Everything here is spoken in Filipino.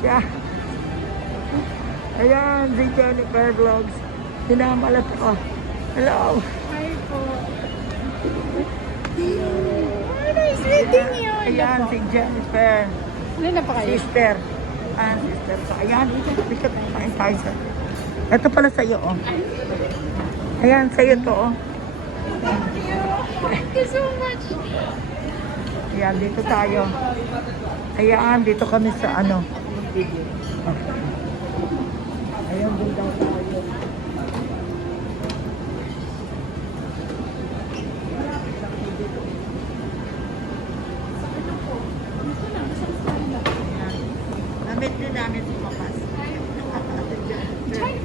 Siya. Ayan, si Jennifer Vlogs. Sinamalat ako. Hello. Hi po. Nice meeting you. Ayan, si Jennifer. Ano na pa kayo? Sister. Sister. So, ayan, dito kain tayo sa... Ito pala sa'yo, oh. Ayan, sa'yo to, oh. Thank you so much. Ayan, dito tayo. Ayan, dito kami sa ano. Ayan, dito daw tayo. Namit din namin sa papas. Chai